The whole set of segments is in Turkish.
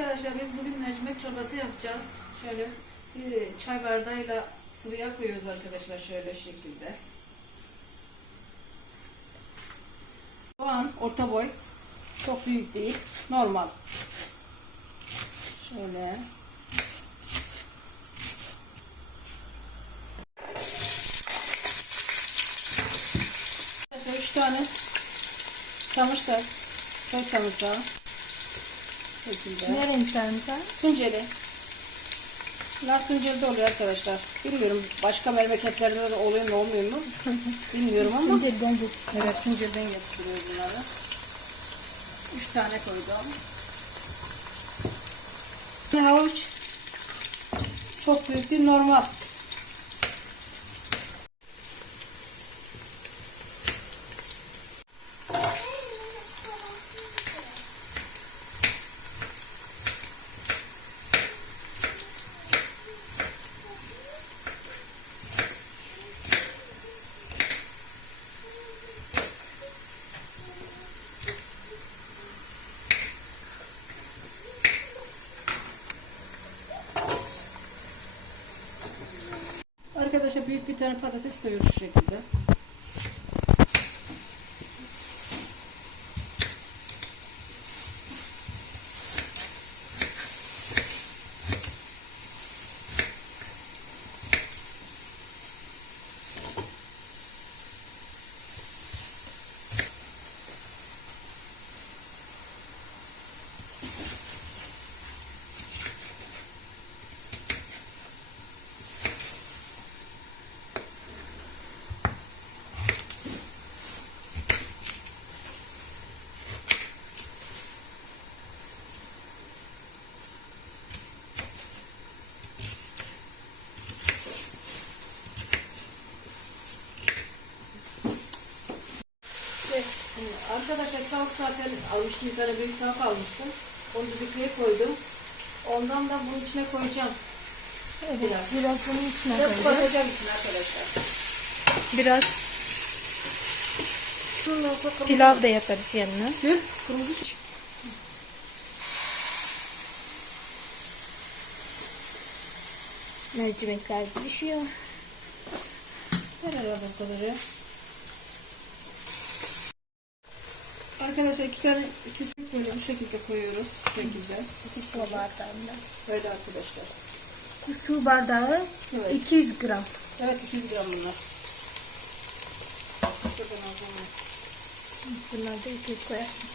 Arkadaşlar biz bugün mercimek çorbası yapacağız. Şöyle bir çay bardağıyla sıvıya koyuyoruz arkadaşlar şöyle şekilde. Soğan orta boy. Çok büyük değil. Normal. Şöyle. Üç tane samırsak. Köy samırsağı. Şekilde. Nereye sarımsak? Tunceli. Bunlar Tunceli'de oluyor arkadaşlar. Bilmiyorum başka memleketlerde de oluyor mu olmuyor mu? Bilmiyorum ama. Tunceli'den getir. Evet Tunceli'den getiriyoruz bunları. Üç tane koydum. Havuç. Çok büyük değil normal. Arkadaşlar büyük bir tane patates koyuyoruz şu şekilde. Arkadaşlar tavuk zaten almıştım. Bir tane büyük tavuk almıştım. Onu düdüklüye koydum. Ondan da bunun içine koyacağım. Evet, Biraz. biraz, bunun içine Biraz koyacağız. koyacağım içine arkadaşlar. Biraz pilav da yaparız yanına. Gül, kırmızı çiçek. Mercimekler düşüyor. Ver bu kadarı. Arkadaşlar iki tane su böyle bu şekilde koyuyoruz. Bu şekilde. İki su bardağında. Böyle arkadaşlar. Bu su bardağı Evet. 200 gram. Evet 200 gram bunlar. Şuradan alacağım. Bunları da 200 koyarsın.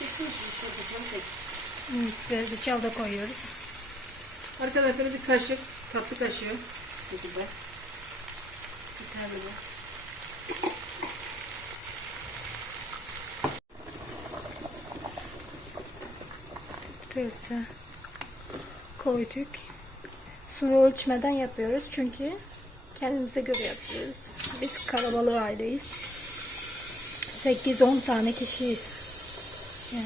Evet, zerdeçal da koyuyoruz. Arkadaşlar bir kaşık, tatlı kaşığı. Bu gibi. Yeterli bu. Tuzla koyduk. Suyu ölçmeden yapıyoruz çünkü kendimize göre yapıyoruz. Biz karabalık aileyiz. 8-10 tane kişiyiz. Yani.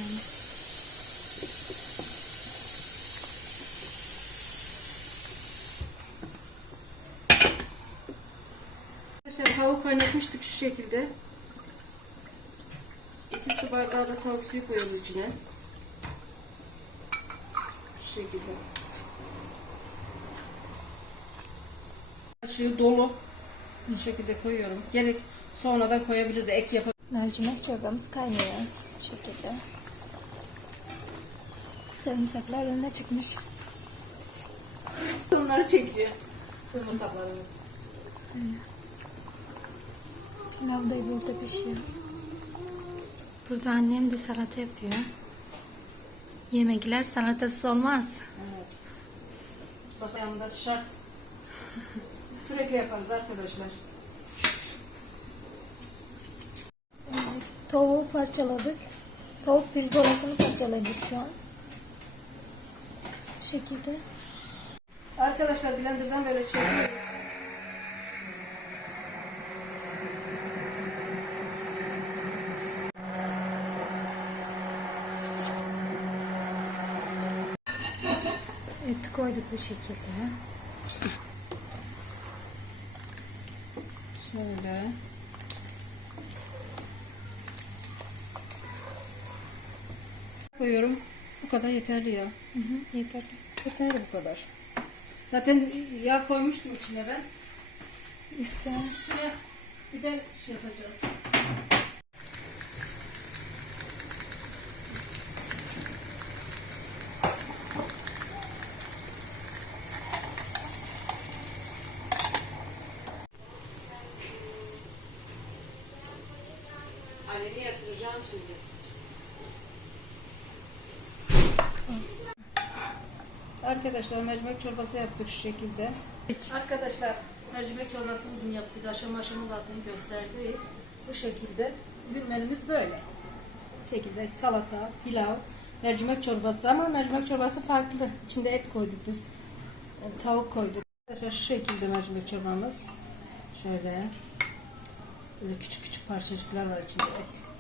Arkadaşlar tavuk kaynatmıştık şu şekilde. İki su bardağı da tavuk suyu koyuyoruz içine. Şu şekilde. Kaşığı dolu. Bu şekilde koyuyorum. Gerek sonradan koyabiliriz. Ek yapabiliriz. Mercimek çorbamız kaynıyor. Bu şekilde. Sarımsaklar önüne çıkmış. Bunları çekiyor. Sarımsaklarımız. Pilav da burada pişiyor. Burada annem de salata yapıyor. Yemekler salatasız olmaz. Evet. Bak yanında şart. Sürekli yaparız arkadaşlar. Evet, tavuğu parçaladık. Tavuk pirzolasını parçaladık şu an. Bu şekilde. Arkadaşlar blenderdan böyle çeviriyoruz. Eti koyduk bu şekilde. Şöyle. Koyuyorum. Bu kadar yeterli ya. Hı hı, yeterli. Yeterli bu kadar. Zaten yağ koymuştum içine ben. Üstüne Üstüne bir de şey yapacağız. Alev'i yatıracağım şimdi. Arkadaşlar mercimek çorbası yaptık şu şekilde. Arkadaşlar mercimek çorbasını bugün yaptık. Aşama aşama zaten gösterdi. Bu şekilde. Bugün menümüz böyle. Bu şekilde salata, pilav, mercimek çorbası ama mercimek çorbası farklı. İçinde et koyduk biz. Yani tavuk koyduk. Arkadaşlar şu şekilde mercimek çorbamız. Şöyle. Böyle küçük küçük parçacıklar var içinde et.